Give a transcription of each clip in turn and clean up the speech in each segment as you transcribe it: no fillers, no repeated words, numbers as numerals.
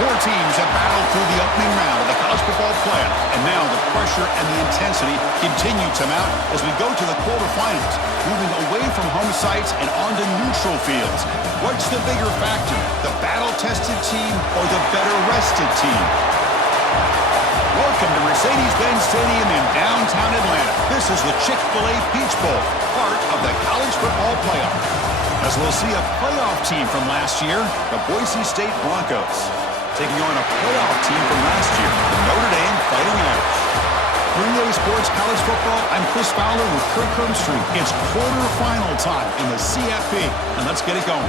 Four teams have battled through the opening round of the college football playoff, and now the pressure and the intensity continue to mount as we go to the quarterfinals, moving away from home sites and onto neutral fields. What's the bigger factor, the battle-tested team or the better-rested team? Welcome to Mercedes-Benz Stadium in downtown Atlanta. This is the Chick-fil-A Peach Bowl, part of the college football playoff. As we'll see a playoff team from last year, the Boise State Broncos, taking on a playoff team from last year, the Notre Dame Fighting Irish. Green Day Sports College Football, I'm Chris Fowler with Kirk Herbstreit. It's quarterfinal time in the CFP, and let's get it going.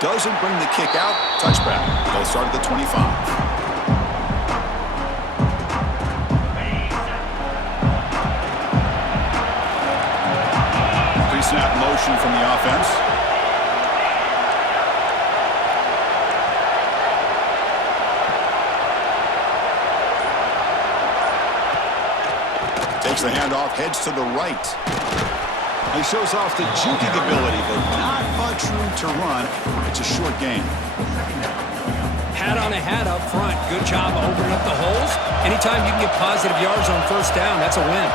Doesn't bring the kick out. Touchback. They'll start at the 25. Pre-snap motion from the offense. Takes the handoff, heads to the right. He shows off the juking ability, but not much room to run. It's a short game. Hat on a hat up front. Good job opening up the holes. Anytime you can get positive yards on first down, that's a win.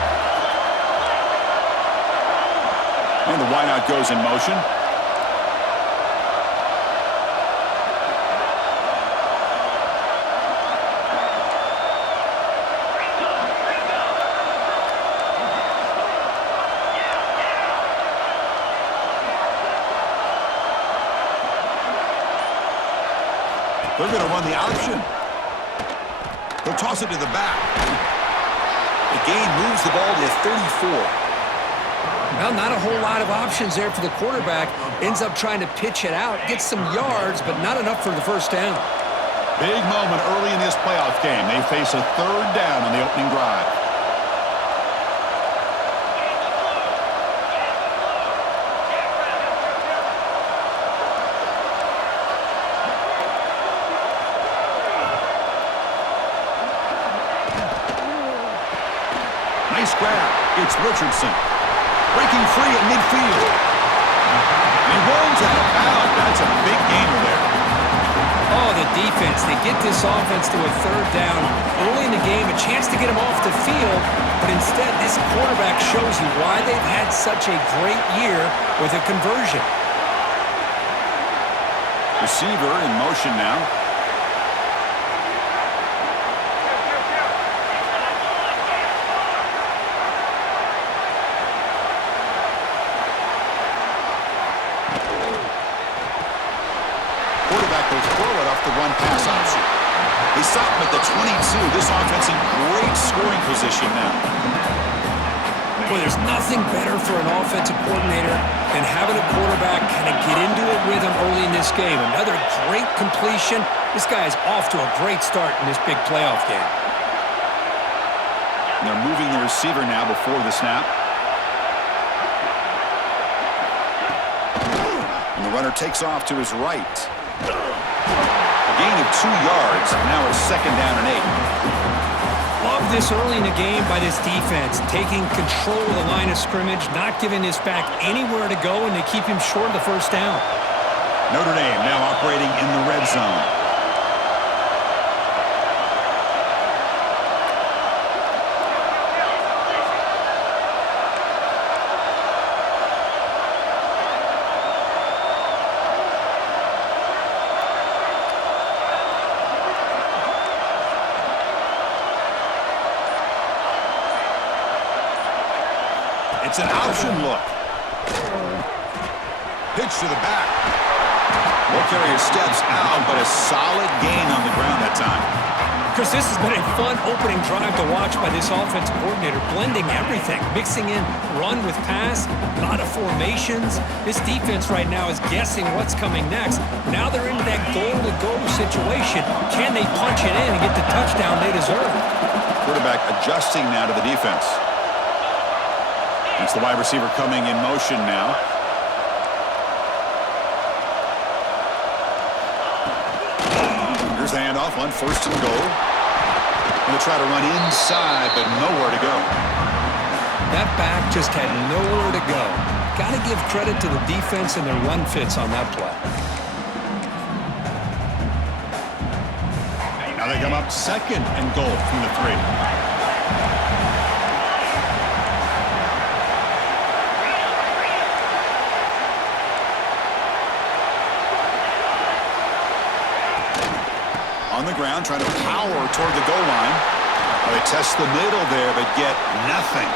And the wideout goes in motion. They're going to run the option. They'll toss it to the back. The gain moves the ball to 34. Well, not a whole lot of options there for the quarterback. Ends up trying to pitch it out, gets some yards, but not enough for the first down. Big moment early in this playoff game. They face a third down on the opening drive. Nice grab. It's Richardson. Breaking free at midfield. He rolls out of bounds. That's a big gainer there. Oh, the defense. They get this offense to a third down. Early in the game, a chance to get him off the field. But instead, this quarterback shows you why they've had such a great year with a conversion. Receiver in motion now. Quarterback will throw it off the one pass option. They stop him at the 22. This offense in great scoring position now. Boy, there's nothing better for an offensive coordinator than having a quarterback kind of get into a rhythm early in this game. Another great completion. This guy is off to a great start in this big playoff game. And they're moving the receiver now before the snap. And the runner takes off to his right. A gain of 2 yards. Now it's second down and 8. Love this early in the game by this defense, taking control of the line of scrimmage, not giving this back anywhere to go, and they keep him short of the first down. Notre Dame now operating in the red zone. It's an option look. Pitch to the back. Will carry his steps out, but a solid gain on the ground that time. Chris, this has been a fun opening drive to watch by this offensive coordinator, blending everything, mixing in run with pass, a lot of formations. This defense right now is guessing what's coming next. Now they're into that goal-to-go situation. Can they punch it in and get the touchdown they deserve? Quarterback adjusting now to the defense. It's the wide receiver coming in motion now. Here's the handoff on 1st and goal. Going to try to run inside, but nowhere to go. That back just had nowhere to go. Got to give credit to the defense and their run fits on that play. Now they come up 2nd and goal from the 3. On the ground, trying to power toward the goal line. They test the middle there, but get nothing.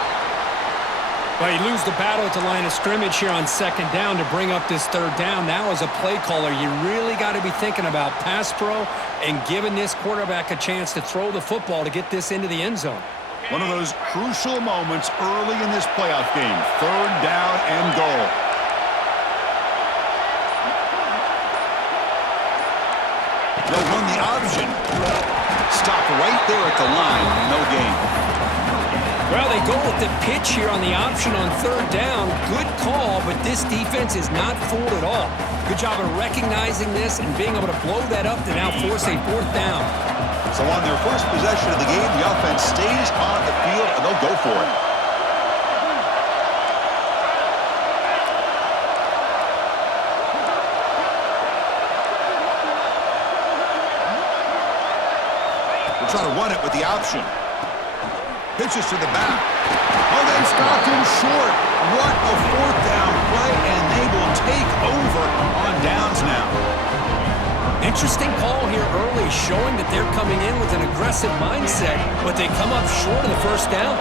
Well, you lose the battle at the line of scrimmage here on 2nd down to bring up this 3rd down. Now, as a play caller, you really got to be thinking about pass pro and giving this quarterback a chance to throw the football to get this into the end zone. One of those crucial moments early in this playoff game. 3rd down and goal. They'll run the option. Stop right there at the line. No gain. Well, they go with the pitch here on the option on 3rd down. Good call, but this defense is not fooled at all. Good job of recognizing this and being able to blow that up to now force a 4th down. So on their first possession of the game, the offense stays on the field, and they'll go for it. Try to run it with the option. Pitches to the back. Oh, they stopped him short. What a 4th down play, and they will take over on downs now. Interesting call here early, showing that they're coming in with an aggressive mindset, but they come up short of the 1st down.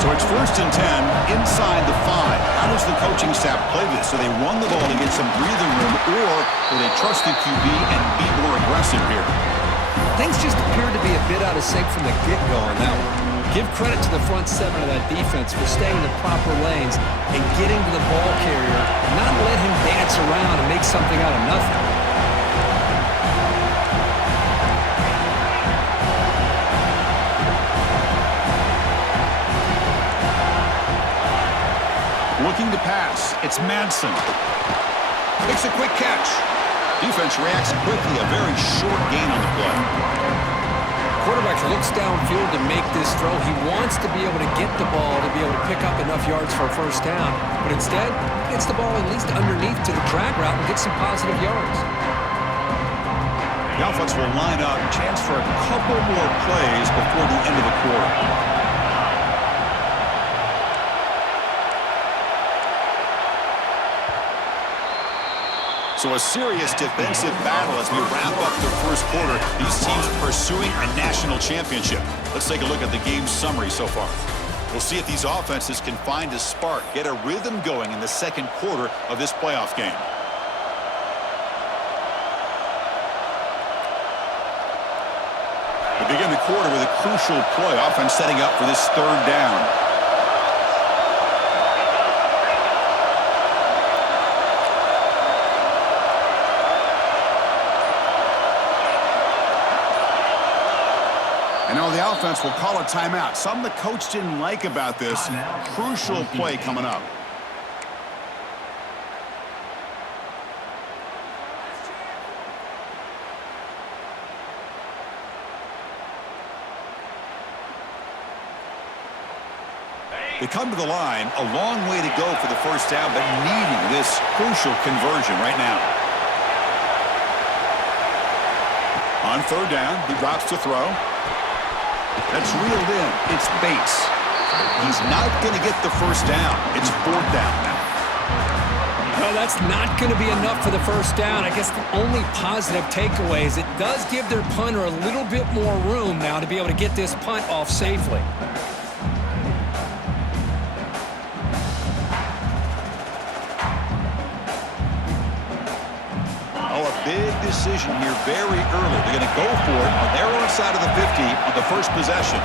So it's 1st and 10 inside the 5. How does the coaching staff play this? Do they run the ball to get some breathing room, or do they trust the QB and be more aggressive here? Things just appear to be a bit out of sync from the get-go on that one. Give credit to the front 7 of that defense for staying in the proper lanes and getting to the ball carrier, not let him dance around and make something out of nothing. Looking to pass. It's Madsen. Makes a quick catch. Defense reacts quickly. A very short gain on the play. Quarterback looks downfield to make this throw. He wants to be able to get the ball to be able to pick up enough yards for a 1st down. But instead, he gets the ball at least underneath to the drag route and get some positive yards. The offense will line up. Chance for a couple more plays before the end of the quarter. So a serious defensive battle as we wrap up the 1st quarter. These teams pursuing a national championship. Let's take a look at the game summary so far. We'll see if these offenses can find a spark, get a rhythm going in the 2nd quarter of this playoff game. We begin the quarter with a crucial play. Offense setting up for this 3rd down. And now the offense will call a timeout. Something the coach didn't like about this. Crucial play coming up. They come to the line, a long way to go for the 1st down, but needing this crucial conversion right now. On 3rd down, he drops to throw. That's reeled in. It's Bates. He's not going to get the 1st down. It's 4th down now. No, that's not going to be enough for the 1st down. I guess the only positive takeaway is it does give their punter a little bit more room now to be able to get this punt off safely. Oh, a big decision here very early. They're going to go for it on their own side of the 50 on the first possession.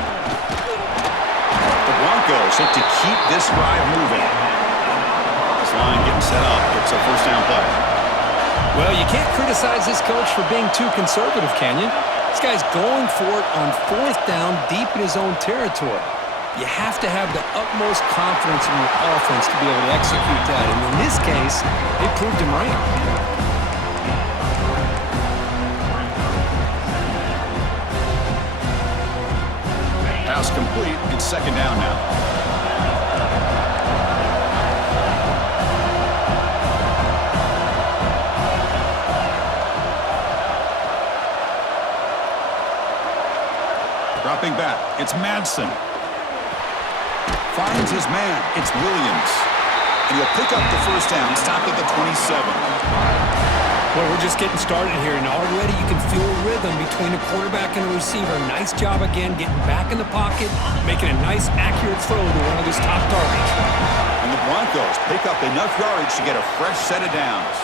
The Broncos look to keep this drive moving. This line getting set up. It's a first down play. Well, you can't criticize this coach for being too conservative, can you? This guy's going for it on fourth down deep in his own territory. You have to have the utmost confidence in your offense to be able to execute that. And in this case, they proved him right. Pass complete. It's second down now. Dropping back. It's Madsen. Finds his man. It's Williams. And he'll pick up the first down. Stopped at the 27. Well, we're just getting started here, and already you can feel a rhythm between the quarterback and the receiver. Nice job again getting back in the pocket, making a nice, accurate throw to one of his top targets. And the Broncos pick up enough yardage to get a fresh set of downs.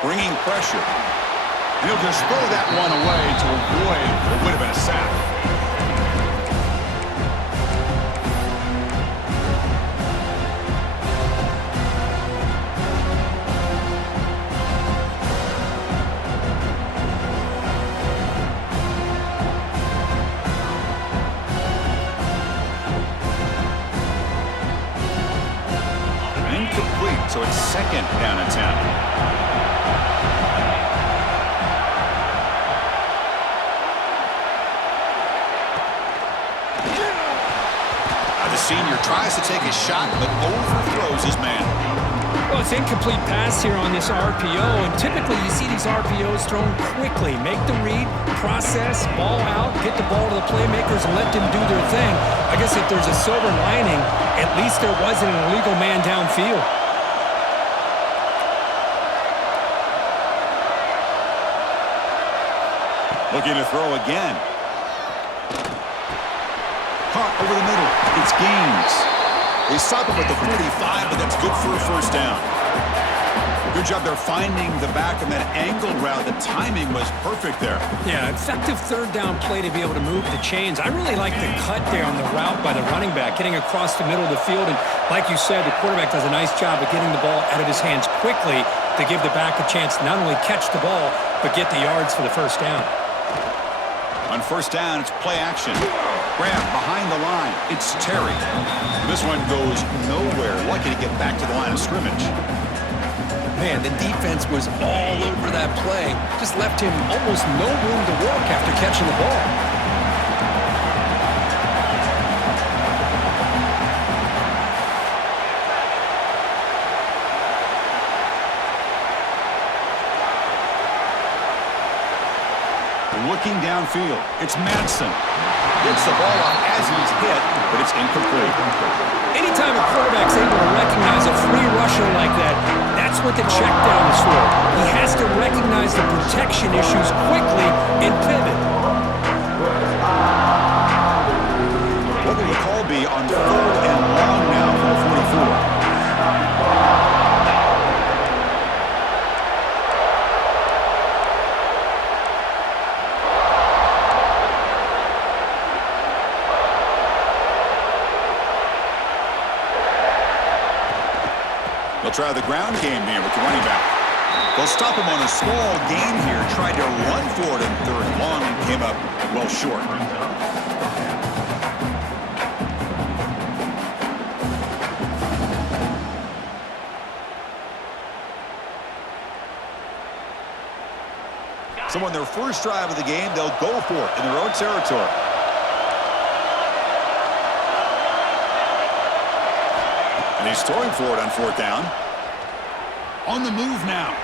Bringing pressure. And he'll just throw that one away to avoid what would have been a sack. Incomplete, so it's second down and 10. The senior tries to take a shot, but overthrows his man. Well, it's incomplete pass here on this RPO, and typically you see these RPOs thrown quickly. Make the read, process, ball out, get the ball to the playmakers, and let them do their thing. I guess if there's a silver lining, at least there wasn't an illegal man downfield. Looking to throw again. Caught over the middle. It's Gaines. They stop him at the 45, but that's good for a first down. Good job there finding the back on that angle route. The timing was perfect there. Yeah, effective third down play to be able to move the chains. I really like the cut there on the route by the running back, getting across the middle of the field. And like you said, the quarterback does a nice job of getting the ball out of his hands quickly to give the back a chance to not only catch the ball, but get the yards for the first down. On first down, it's play action. Grab behind the line. It's Terry. This one goes nowhere. Lucky to get back to the line of scrimmage. Man, the defense was all over that play. Just left him almost no room to work after catching the ball. Looking downfield. It's Madsen. Gets the ball off as he's hit, but it's incomplete. Anytime a quarterback's able to recognize a free rusher like that, that's what the check down is for. He has to recognize the protection issues quickly and pivot. What will the call be on third and long now for the 44? They'll try the ground game here with the running back. They'll stop him on a small gain here. Tried to run for it in third and long and came up well short. So on their first drive of the game, they'll go for it in their own territory. And he's throwing for it on fourth down. On the move now.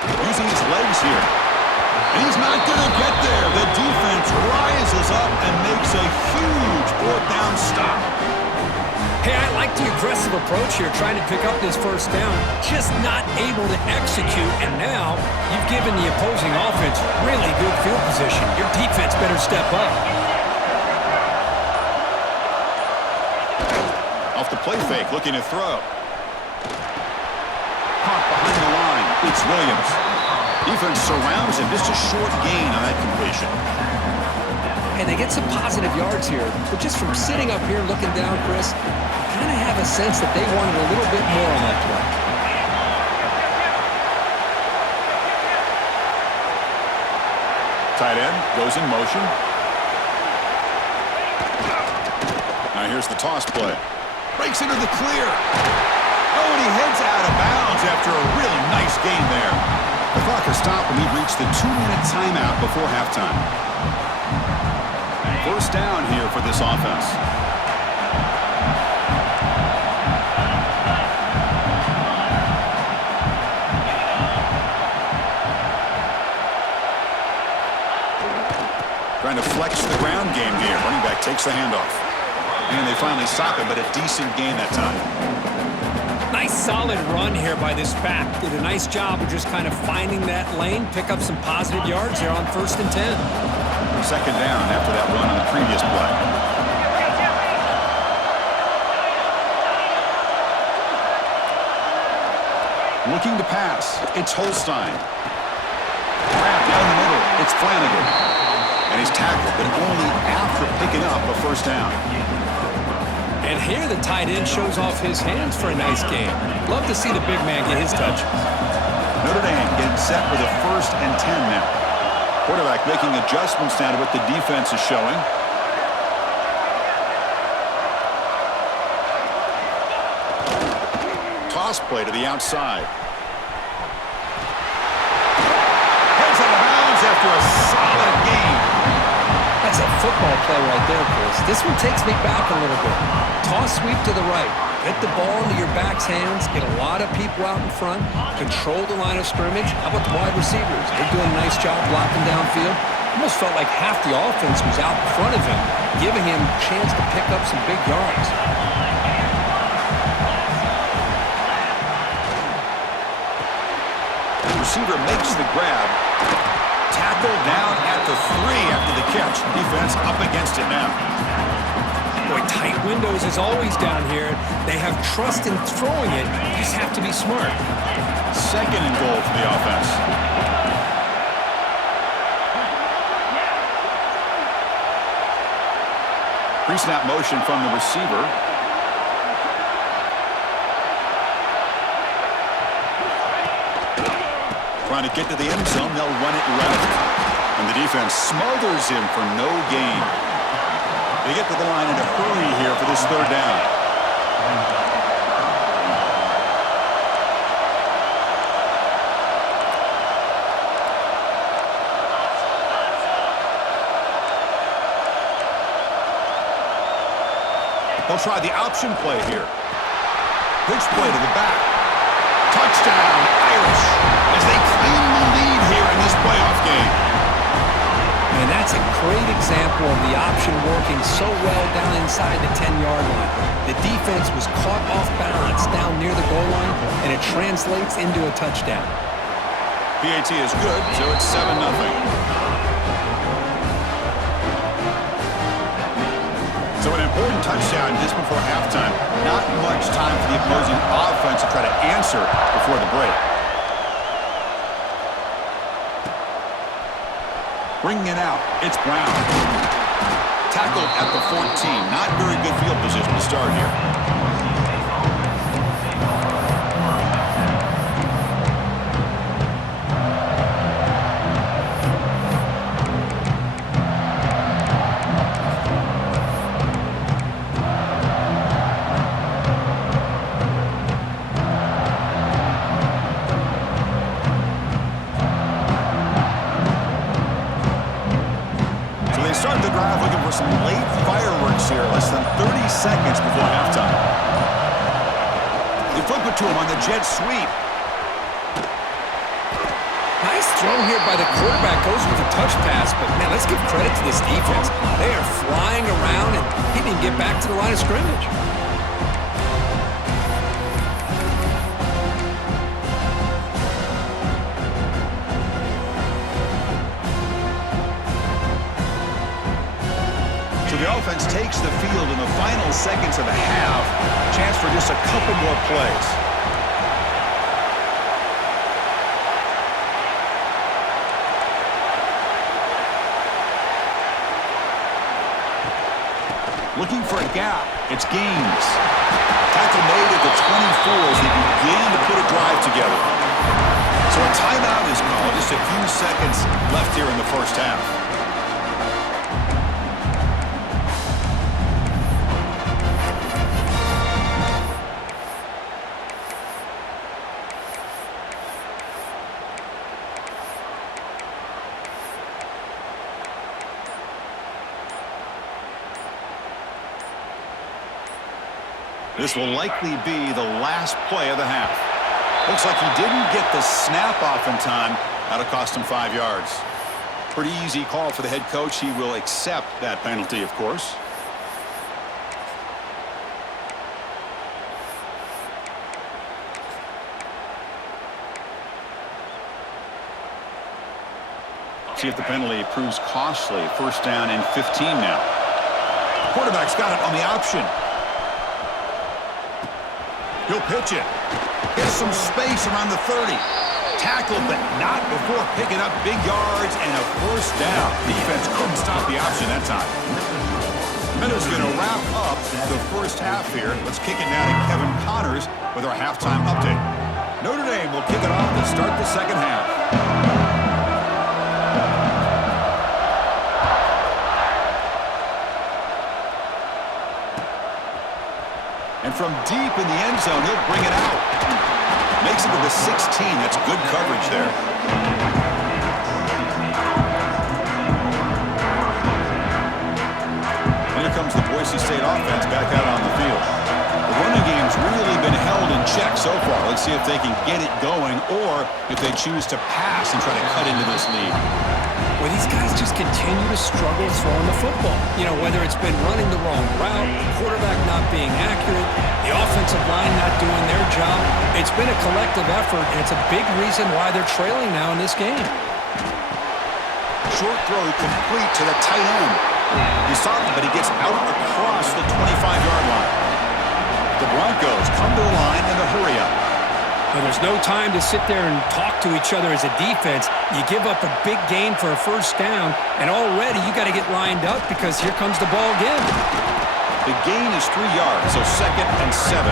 Using his legs here. And he's not going to get there. The defense rises up and makes a huge fourth down stop. Hey, I like the aggressive approach here, trying to pick up this first down. Just not able to execute, and now you've given the opposing offense really good field position. Your defense better step up. Off the play fake, looking to throw. Caught behind the line. It's Williams. Defense surrounds him. Just a short gain on that completion. And they get some positive yards here, but just from sitting up here looking down, Chris, you kind of have a sense that they wanted a little bit more on that play. Tight end goes in motion. Now here's the toss play. Breaks into the clear. Oh, and he heads out of bounds after a really nice gain there. The clock has stopped and we've reached the 2-minute timeout before halftime. First down here for this offense. Trying to flex the ground game here. Running back takes the handoff. And they finally stop it, but a decent gain that time. Nice solid run here by this back. Did a nice job of just kind of finding that lane, pick up some positive yards here on 1st and 10. Second down after that run on the previous play. Looking to pass. It's Holstein. Grab down the middle. It's Flanagan. And he's tackled, but only after picking up a first down. And here the tight end shows off his hands for a nice game. Love to see the big man get his touches. Notre Dame getting set with a 1st and 10 now. Quarterback making adjustments now to what the defense is showing. Toss play to the outside. Heads out of bounds after a solid gain. That's a football play right there, Chris. This one takes me back a little bit. Toss sweep to the right. Get the ball into your back's hands. Get a lot of people out in front. Control the line of scrimmage. How about the wide receivers? They're doing a nice job blocking downfield. Almost felt like half the offense was out in front of him, giving him a chance to pick up some big yards. The receiver makes the grab. Tackled down at the 3 after the catch. Defense up against it now. Boy, tight windows is always down here. They have trust in throwing it. You just have to be smart. Second and goal for the offense. Pre-snap motion from the receiver. Trying to get to the end zone, they'll run it left. And the defense smothers him for no gain. They get to the line in a hurry here for this 3rd down. They'll try the option play here. Pitch play to the back. Touchdown, Irish, as they claim the lead here in this playoff game. And that's a great example of the option working so well down inside the 10-yard line. The defense was caught off balance down near the goal line, and it translates into a touchdown. PAT is good, so it's 7-0. So an important touchdown just before halftime. Not much time for the opposing offense to try to answer before the break. Bringing it out, it's Brown. Tackled at the 14. Not very good field position to start here. Start the drive looking for some late fireworks here, less than 30 seconds before halftime. They flip it to him on the jet sweep. Nice throw here by the quarterback. Goes with a touch pass, but man, let's give credit to this defense. They are flying around, and he didn't get back to the line of scrimmage. The offense takes the field in the final seconds of the half. Chance for just a couple more plays. Looking for a gap. It's Gaines. Tackle made at the 24 as they begin to put a drive together. So a timeout is called. Just a few seconds left here in the first half. This will likely be the last play of the half. Looks like he didn't get the snap off in time. That'll cost him 5 yards. Pretty easy call for the head coach. He will accept that penalty, of course. See if the penalty proves costly. First down and 15 now. Quarterback's got it on the option. He'll pitch it. Gets some space around the 30. Tackled, but not before picking up big yards and a first down. Defense couldn't stop the option that time. Minutes going to wrap up the first half here. Let's kick it now to Kevin Connors with our halftime update. Notre Dame will kick it off to start the second half. And from deep in the end zone, he'll bring it out. Makes it to the 16. That's good coverage there. And here comes the Boise State offense back out on the field. The running game's really been held in check so far. Let's see if they can get it going or if they choose to pass and try to cut into this lead. Well, these guys just continue to struggle throwing the football. You know, whether it's been running the wrong route, the quarterback not being accurate, the offensive line not doing their job. It's been a collective effort, and it's a big reason why they're trailing now in this game. Short throw complete to the tight end. You saw him, but he gets out across the 25-yard line. The Broncos come to the line in a hurry up. Well, there's no time to sit there and talk to each other as a defense. You give up a big gain for a first down, and already you got to get lined up because here comes the ball again. The gain is 3 yards, so 2nd and 7.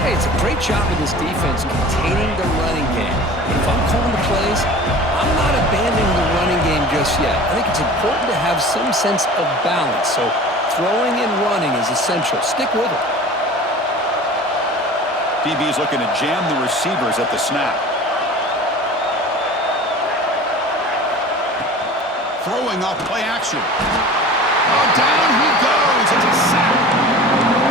Hey, it's a great job of this defense containing the running game. But if I'm calling the plays, I'm not abandoning the running game just yet. I think it's important to have some sense of balance. So throwing and running is essential. Stick with it. DB is looking to jam the receivers at the snap. Throwing off play action. Oh, down he goes. It's a sack.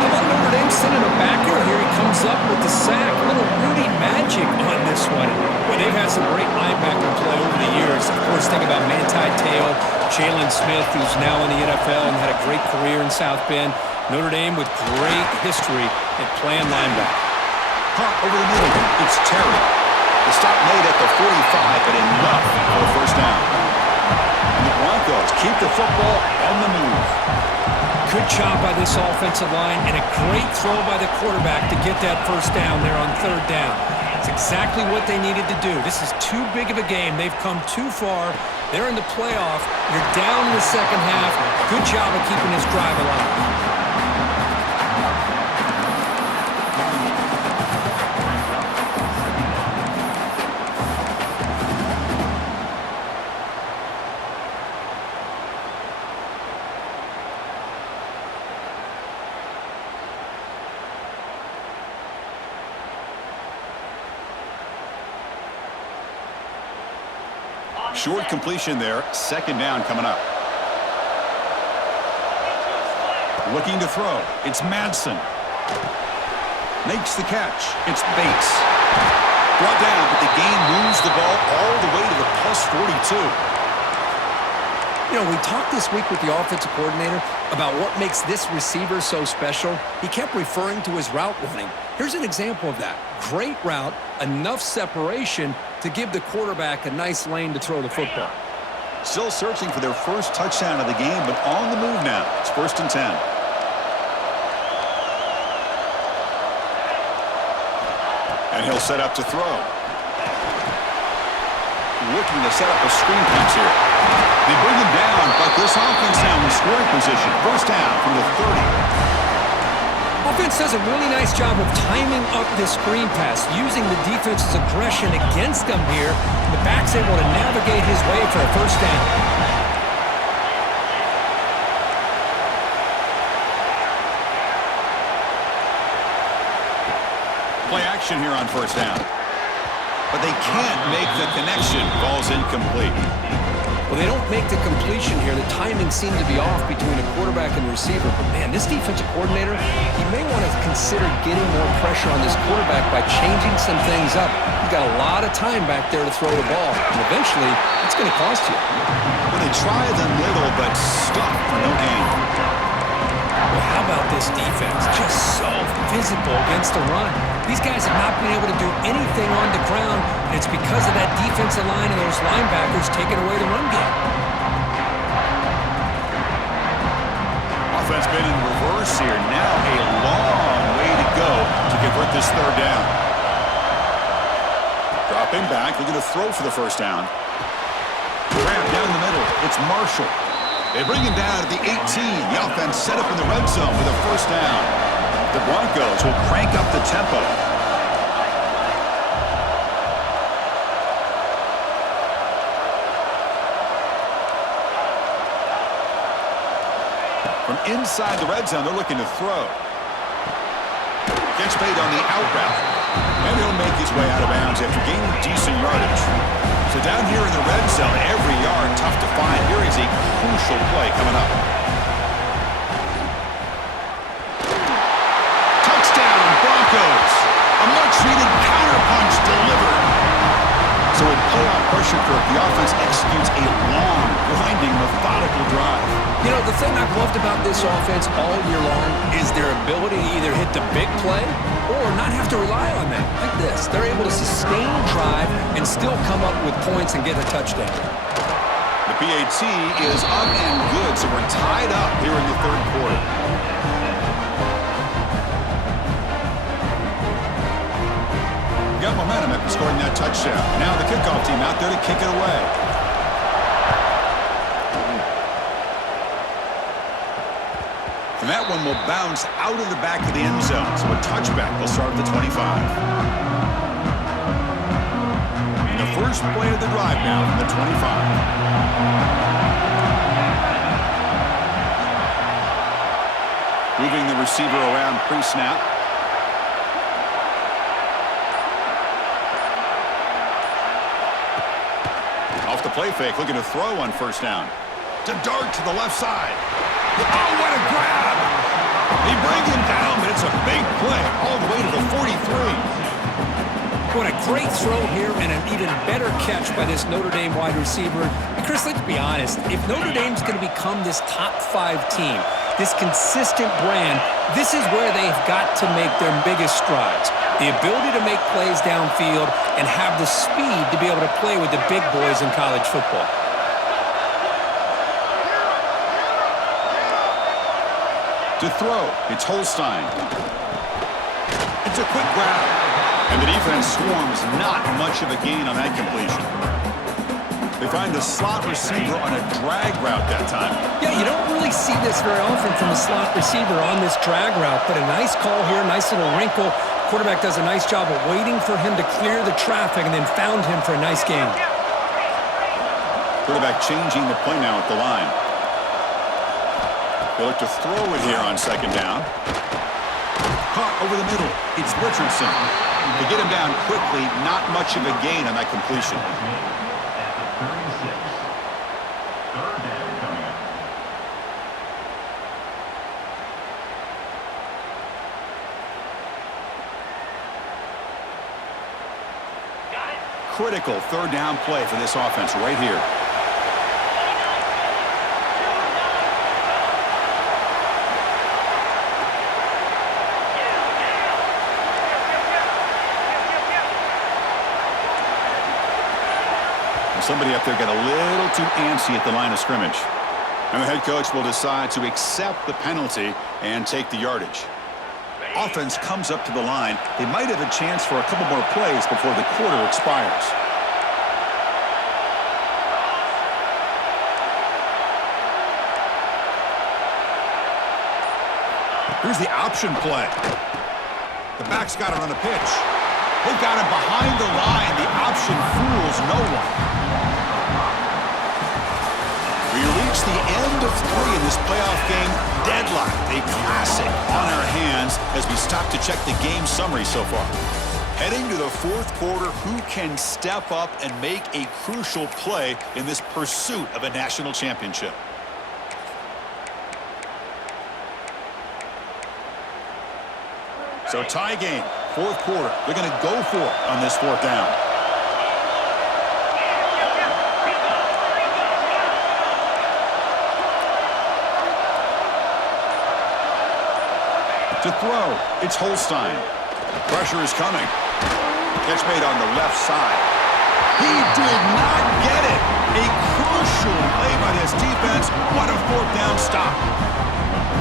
How about Notre Dame sending a backer? Here he comes up with the sack. A little Rudy magic on this one. Well, they've had some great linebacker play over the years. Of course, think about Manti Te'o, Jalen Smith, who's now in the NFL and had a great career in South Bend. Notre Dame with great history at playing linebacker. Caught over the middle. It's Terry. The stop made at the 45, but enough for a first down. And the Broncos keep the football on the move. Good job by this offensive line and a great throw by the quarterback to get that first down there on 3rd down. It's exactly what they needed to do. This is too big of a game. They've come too far. They're in the playoff. You're down in the second half. Good job of keeping this drive alive. Short completion there. 2nd down coming up. Looking to throw. It's Madsen. Makes the catch. It's Bates. Brought down, but the gain moves the ball all the way to the plus 42. You know, we talked this week with the offensive coordinator about what makes this receiver so special. He kept referring to his route running. Here's an example of that. Great route, enough separation to give the quarterback a nice lane to throw the football. Still searching for their first touchdown of the game, but on the move now. It's 1st and 10. And he'll set up to throw. looking to set up a screen pass here. They bring him down, but this offense now in scoring position. First down from the 30. Offense does a really nice job of timing up this screen pass, using the defense's aggression against them here. The back's able to navigate his way for a first down. Play action here on first down. But they can't make the connection. Ball's incomplete. Well, they don't make the completion here. The timing seemed to be off between a quarterback and receiver. But, man, this defensive coordinator, he may want to consider getting more pressure on this quarterback by changing some things up. He's got a lot of time back there to throw the ball. And eventually, it's going to cost you. Well, they try the middle, but stop for no gain. Well, how about this defense? Just so physical against the run. These guys have not been able to do anything on the ground, and it's because of that defensive line and those linebackers taking away the run game. Offense been in reverse here. Now a long way to go to convert this third down. Dropping back, looking to throw for the first down. Grab down the middle. It's Marshall. They bring him down at the 18. The offense set up in the red zone with a first down. The Broncos will crank up the tempo. From inside the red zone, they're looking to throw. Gets made on the out route. And he'll make his way out of bounds after gaining decent yardage. So down here in the red zone, every yard tough to find. Here is a crucial play coming up. Touchdown, Broncos. A much-needed counterpunch delivered. So in playoff pressure curve, the offense executes a long, grinding, methodical drive. You know, the thing I've loved about this offense all year long is their ability to either hit the big play or not have to rely on that. Like this. They're able to sustain drive and still come up with points and get a touchdown. The PAT is up and good, so we're tied up here in the third quarter. Got momentum after scoring that touchdown. Now the kickoff team out there to kick it away. And that one will bounce out of the back of the end zone. So a touchback will start at the 25. And the first play of the drive now from the 25. Moving the receiver around pre-snap. Off the play fake, looking to throw on first down. To dart to the left side. Oh, what a grab! They bring him down, but it's a big play all the way to the 43. What a great throw here and an even better catch by this Notre Dame wide receiver. And Chris, let's be honest. If Notre Dame's going to become this top 5 team, this consistent brand, this is where they've got to make their biggest strides. The ability to make plays downfield and have the speed to be able to play with the big boys in college football. To throw, it's Holstein. It's a quick grab. And the defense swarms, not much of a gain on that completion. They find the slot receiver on a drag route that time. Yeah, you don't really see this very often from the slot receiver on this drag route, but a nice call here, nice little wrinkle. Quarterback does a nice job of waiting for him to clear the traffic and then found him for a nice gain. Quarterback changing the play now at the line. They look to throw it here on second down. Caught over the middle. It's Richardson. To get him down quickly, not much of a gain on that completion. Critical third down play for this offense right here. Somebody up there got a little too antsy at the line of scrimmage. And the head coach will decide to accept the penalty and take the yardage. Offense comes up to the line. They might have a chance for a couple more plays before the quarter expires. Here's the option play. The back's got it on the pitch. They've got him behind the line. The option fools no one. We reach the end of 3 in this playoff game. Deadlocked. A classic on our hands as we stop to check the game summary so far. Heading to the 4th quarter, who can step up and make a crucial play in this pursuit of a national championship? So tie game, 4th quarter. They're going to go for it on this 4th down. To throw, it's Holstein. Pressure is coming. Catch made on the left side. He did not get it. A crucial play by this defense. What a 4th down stop.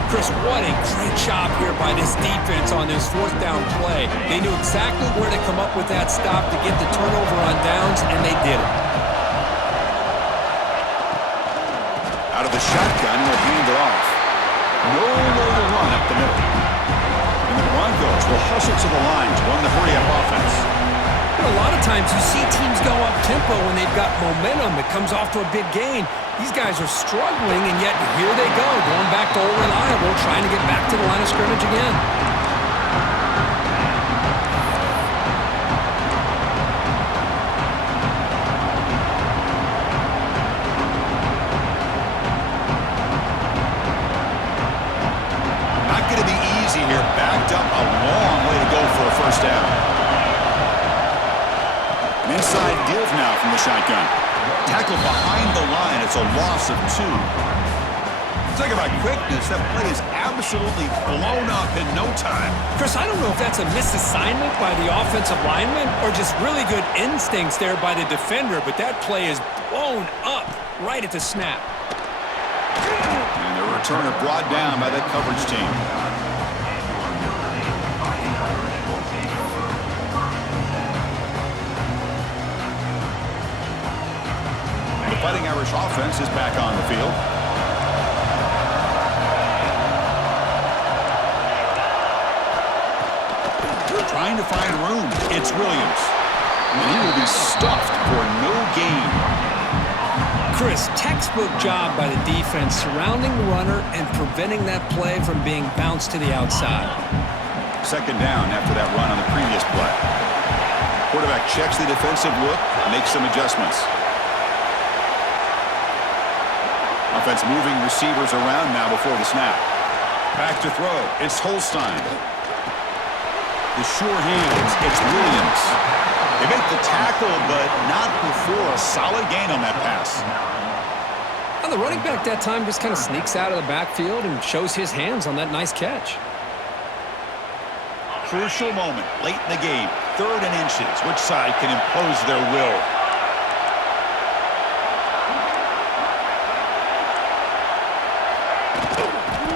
Chris, what a great job here by this defense on this 4th down play. They knew exactly where to come up with that stop to get the turnover on downs, and they did it. Out of the shotgun, he'll hand it off. Nowhere to run up the middle. And the Broncos will hustle to the line to run the hurry-up offense. A lot of times you see teams go up-tempo when they've got momentum that comes off to a big gain. These guys are struggling, and yet here they go, going back to old reliable, trying to get back to the line of scrimmage again. Not going to be easy here. Backed up a long way to go for a 1st down. An inside give now from the shotgun. Tackled behind the line. It's a loss of 2. Talk about quickness. That play is absolutely blown up in no time. Chris, I don't know if that's a misassignment by the offensive lineman or just really good instincts there by the defender, but that play is blown up right at the snap. And the returner brought down by that coverage team. The Fighting Irish offense is back on the field. Trying to find room. It's Williams. And he will be stuffed for no gain. Chris, textbook job by the defense surrounding the runner and preventing that play from being bounced to the outside. 2nd down after that run on the previous play. Quarterback checks the defensive look, makes some adjustments. Offense moving receivers around now before the snap. Back to throw. It's Holstein. The sure hands. It's Williams. They make the tackle, but not before a solid gain on that pass. And the running back that time just kind of sneaks out of the backfield and shows his hands on that nice catch. Crucial moment late in the game. 3rd and inches. Which side can impose their will?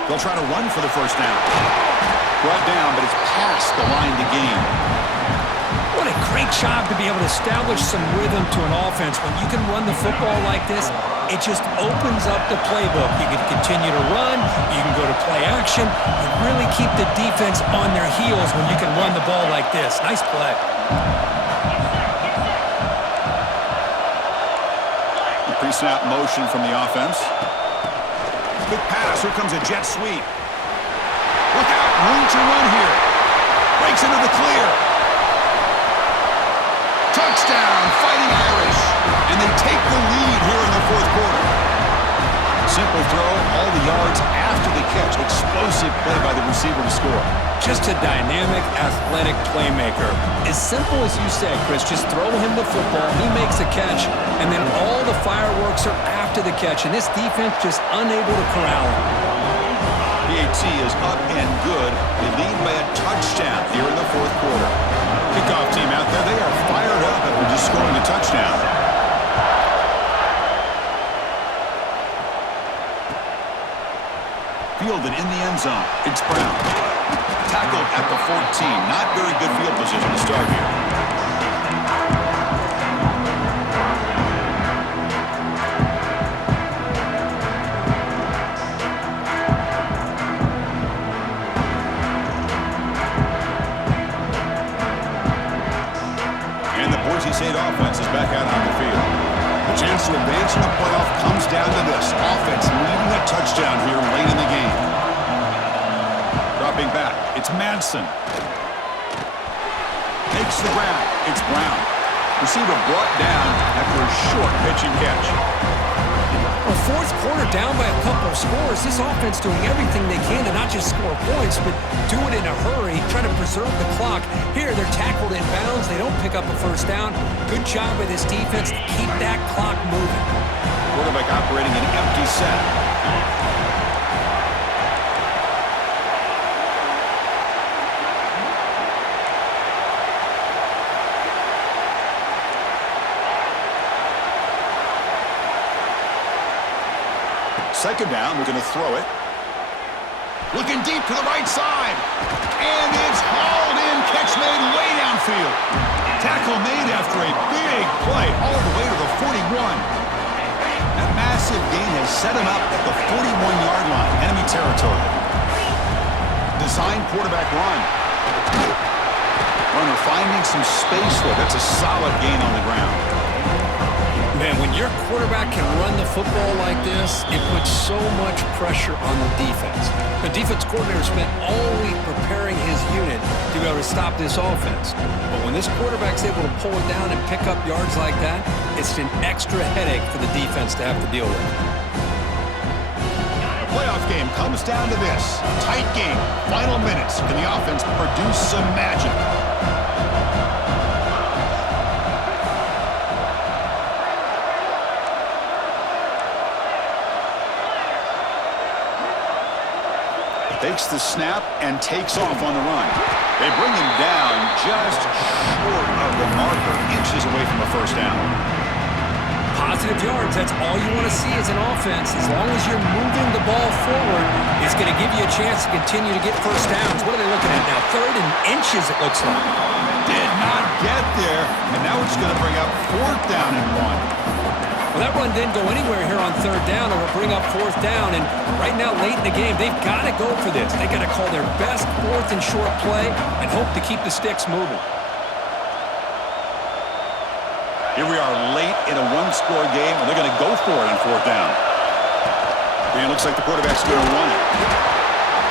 They'll try to run for the 1st down. Brought down, but it's past the line to gain. What a great job to be able to establish some rhythm to an offense. When you can run the football like this, it just opens up the playbook. You can continue to run. You can go to play action. You really keep the defense on their heels when you can run the ball like this. Nice play. The pre-snap motion from the offense. Quick pass. Here comes a jet sweep. Look out. Room to run here. Breaks into the clear. Touchdown, Fighting Irish. And they take the lead here in the 4th quarter. Simple throw, all the yards after the catch. Explosive play by the receiver to score. Just a dynamic, athletic playmaker. As simple as you said, Chris, just throw him the football, he makes a catch, and then all the fireworks are after the catch, and this defense just unable to corral him. PAT is up and good. They lead by a touchdown here in the 4th quarter. Kickoff team out there, they are fired up after just scoring a touchdown. Fielded in the end zone. It's Brown. Tackled at the 14. Not very good field position to start here. Boise State offense is back out on the field. The chance to advance in the playoff comes down to this. Offense needing a touchdown here late in the game. Dropping back, it's Madsen. Takes the ground, it's Brown. Receiver brought down after a short pitch and catch. Well, fourth quarter down by a couple of scores. This offense doing everything they can to not just score points, but do it in a hurry, trying to preserve the clock. Here, they're tackled in bounds. They don't pick up a first down. Good job by this defense to keep that clock moving. Quarterback operating an empty set. Second down, we're going to throw it. Looking deep to the right side. And it's hauled in. Catch made way downfield. Tackle made after a big play all the way to the 41. That massive gain has set him up at the 41-yard line. Enemy territory. Design quarterback run. Runner finding some space there. That's a solid gain on the ground. Man, when your quarterback can run the football like this, it puts so much pressure on the defense. The defense coordinator spent all week preparing his unit to be able to stop this offense. But when this quarterback's able to pull it down and pick up yards like that, it's an extra headache for the defense to have to deal with. The playoff game comes down to this. Tight game, final minutes. Can the offense produce some magic? Takes the snap and takes off on the run. They bring him down just short of the marker, inches away from a first down. Positive yards, that's all you want to see as an offense. As long as you're moving the ball forward, it's going to give you a chance to continue to get first downs. What are they looking at now? Third and inches, it looks like. Did not get there, and now it's going to bring up fourth down and 1. Well, that run didn't go anywhere here on third down. It will bring up fourth down, and right now, late in the game, they've got to go for this. They've got to call their best fourth and short play and hope to keep the sticks moving. Here we are late in a one-score game, and they're going to go for it on fourth down. And it looks like the quarterback's going to run it.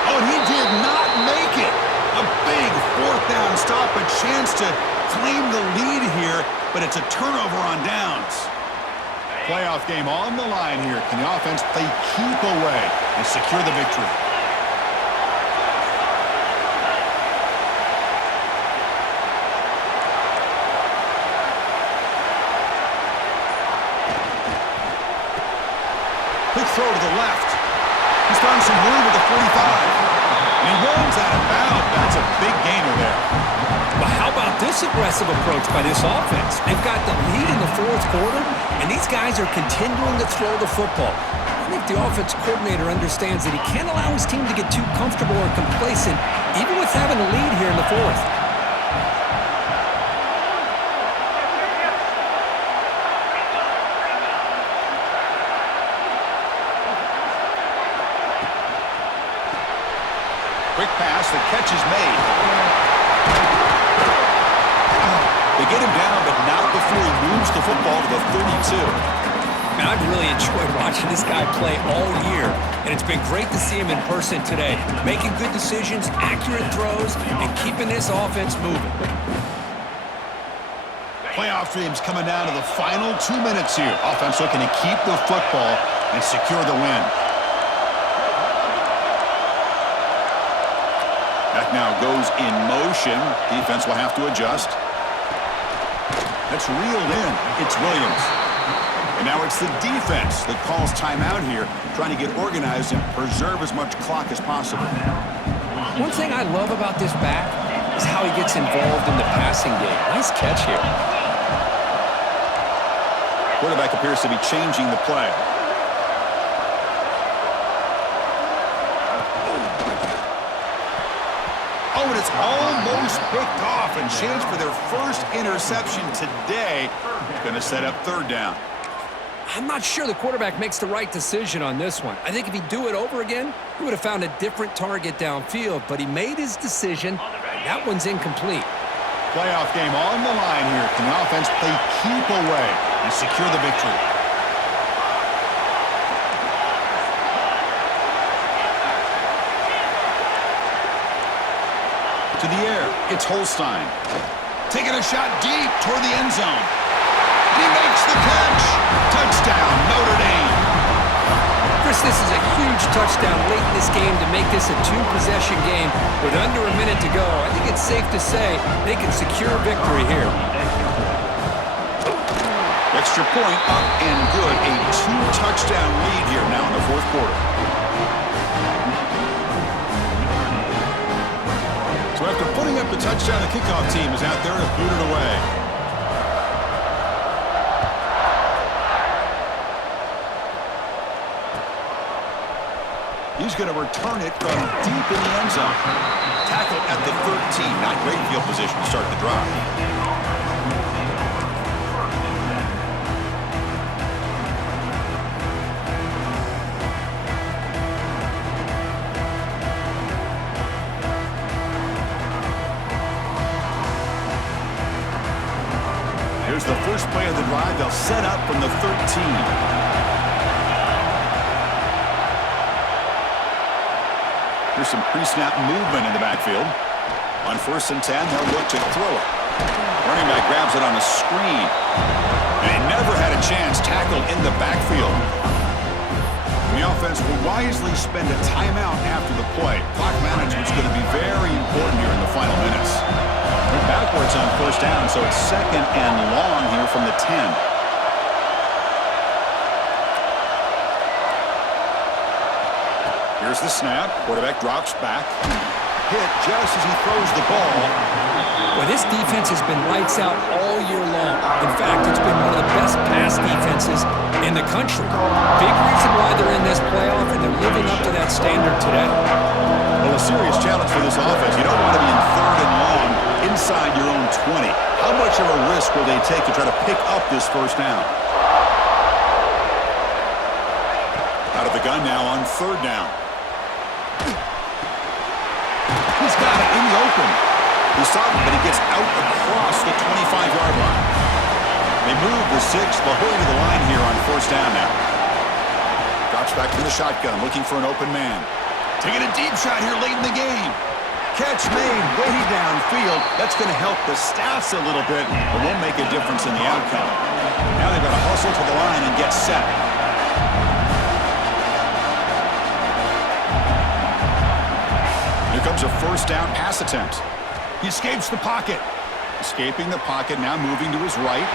Oh, and he did not make it. A big fourth down stop, a chance to claim the lead here, but it's a turnover on downs. Playoff game on the line here. Can the offense play keep away and secure the victory? Quick throw to the left. He's found some room at the 45. And he runs out of bounds. That's a big gainer there. Well, how about this aggressive approach by this offense? They've got the lead in the fourth quarter, and these guys are continuing to throw the football. I think the offense coordinator understands that he can't allow his team to get too comfortable or complacent, even with having a lead here in the fourth. Quick pass, the catch is made. They get him down, but not before he moves the football to the 32. Man, I've really enjoyed watching this guy play all year, and it's been great to see him in person today. Making good decisions, accurate throws, and keeping this offense moving. Playoff dreams coming down to the final 2 minutes here. Offense looking to keep the football and secure the win. That now goes in motion. Defense will have to adjust. That's reeled in. It's Williams. And now it's the defense that calls timeout here, trying to get organized and preserve as much clock as possible. One thing I love about this back is how he gets involved in the passing game. Nice catch here. Quarterback appears to be changing the play. Oh, and it's almost picked off, and chance for their first interception today. Going to set up third down. I'm not sure the quarterback makes the right decision on this one. I think if he'd do it over again, he would have found a different target downfield, but he made his decision. That one's incomplete. Playoff game on the line here. Can the offense play keep away and secure the victory? To the air, it's Holstein. Taking a shot deep toward the end zone. He makes the catch. Touchdown, Notre Dame. Chris, this is a huge touchdown late in this game to make this a two-possession game with under a minute to go. I think it's safe to say they can secure victory here. Extra point up and good. A two-touchdown lead here now in the fourth quarter. So after putting up the touchdown, the kickoff team is out there to boot it away. He's going to return it from deep in the end zone. Tackled at the 13. Not great field position to start the drive. Here's the first play of the drive. They'll set up from the 13. Here's some pre-snap movement in the backfield. On 1st and 10, they'll look to throw it. Running back grabs it on a screen. And he never had a chance tackled in the backfield. And the offense will wisely spend a timeout after the play. Clock management is going to be very important here in the final minutes. They're backwards on 1st down, so it's 2nd and long here from the 10. Here's the snap. Quarterback drops back. Hit just as he throws the ball. Well, this defense has been lights out all year long. In fact, it's been one of the best pass defenses in the country. Big reason why they're in this playoff, and they're living up to that standard today. Well, a serious challenge for this offense. You don't want to be in 3rd and long inside your own 20. How much of a risk will they take to try to pick up this 1st down? Out of the gun now on 3rd down. He's got it in the open. He saw it, but he gets out across the 25-yard line. They move the 6. They'll hurry to the line here on 1st down now. Drops back from the shotgun, looking for an open man. Taking a deep shot here late in the game. Catch made way downfield. That's going to help the stats a little bit, but won't make a difference in the outcome. Now they've got to hustle to the line and get set. Here comes a 1st down pass attempt. He escapes the pocket. Escaping the pocket, now moving to his right.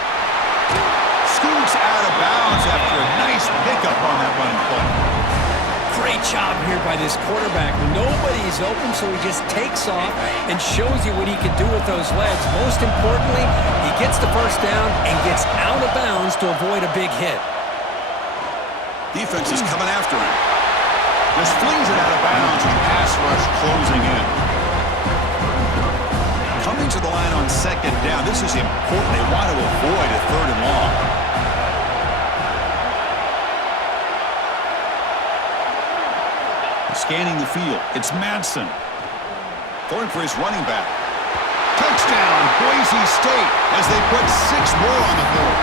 Scoots out of bounds after a nice pickup on that running play. Great job here by this quarterback. Nobody's open, so he just takes off and shows you what he can do with those legs. Most importantly, he gets the 1st down and gets out of bounds to avoid a big hit. Defense is coming after him. Just flings it out of bounds and pass rush closing in. Coming to the line on 2nd down. This is important. They want to avoid a 3rd and long. Scanning the field. It's Madsen. Throwing for his running back. Touchdown, Boise State, as they put 6 more on the board.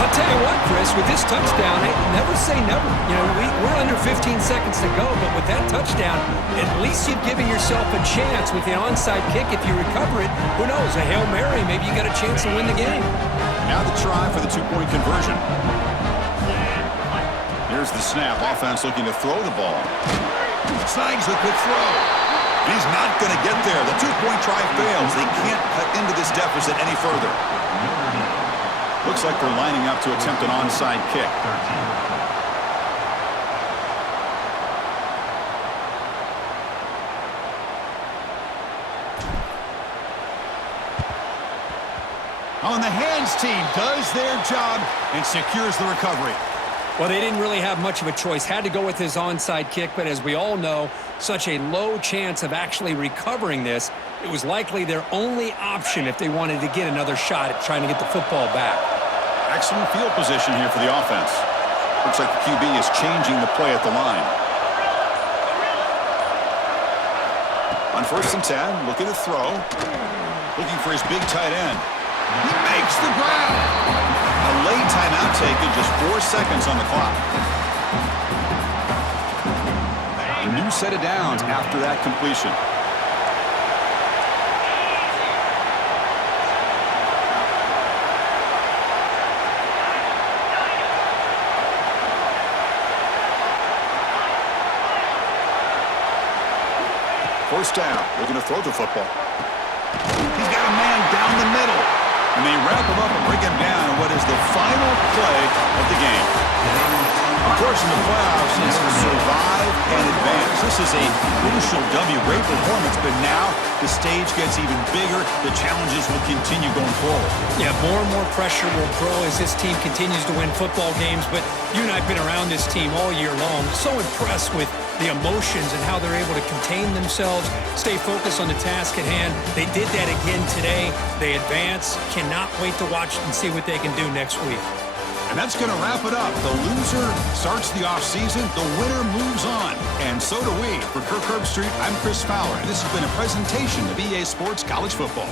I'll tell you what, Chris, with this touchdown, hey, never say never. You know, we're under 15 seconds to go, but with that touchdown, at least you've given yourself a chance with the onside kick. If you recover it, who knows, a Hail Mary, maybe you got a chance to win the game. Now the try for the 2-point conversion. Here's the snap. Offense looking to throw the ball. Snags the quick throw. He's not going to get there. The 2-point try fails. They can't cut into this deficit any further. Looks like they're lining up to attempt an onside kick. On the hands team does their job and secures the recovery. Well, they didn't really have much of a choice. Had to go with his onside kick, but as we all know, such a low chance of actually recovering this. It was likely their only option if they wanted to get another shot at trying to get the football back. Excellent field position here for the offense. Looks like the QB is changing the play at the line. On 1st and 10, looking to throw. Looking for his big tight end. He makes the grab. A late timeout taken, just 4 seconds on the clock. A new set of downs after that completion. First down, looking to throw the football. He's got a man down the middle. And they wrap him up and bring him down in what is the final play of the game. Of course, in the playoffs, it's survive and advance. This is a crucial W. Great performance, but now the stage gets even bigger. The challenges will continue going forward. Yeah, more and more pressure will grow as this team continues to win football games. But you and I have been around this team all year long. So impressed with the emotions and how they're able to contain themselves, stay focused on the task at hand. They did that again today. They advance. Cannot wait to watch and see what they can do next week. And that's going to wrap it up. The loser starts the offseason. The winner moves on. And so do we. For Kirk Herbstreit, I'm Chris Fowler. And this has been a presentation of EA Sports College Football.